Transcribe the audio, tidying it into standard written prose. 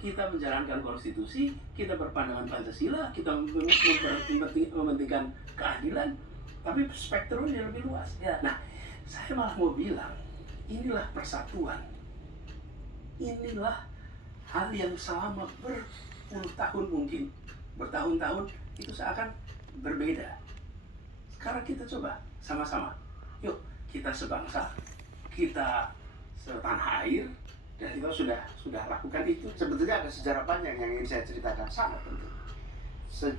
kita menjalankan konstitusi, kita berpandangan Pancasila, kita mementingkan keadilan, tapi spektrumnya lebih luas. Ya. Nah, saya malah mau bilang, inilah persatuan. Inilah hal yang selama berpuluh tahun mungkin, bertahun-tahun, itu seakan berbeda. Sekarang kita coba sama-sama. Yuk, kita sebangsa, kita setanah air, dan kita sudah lakukan itu. Sebetulnya ada sejarah panjang yang ingin saya ceritakan, sangat penting.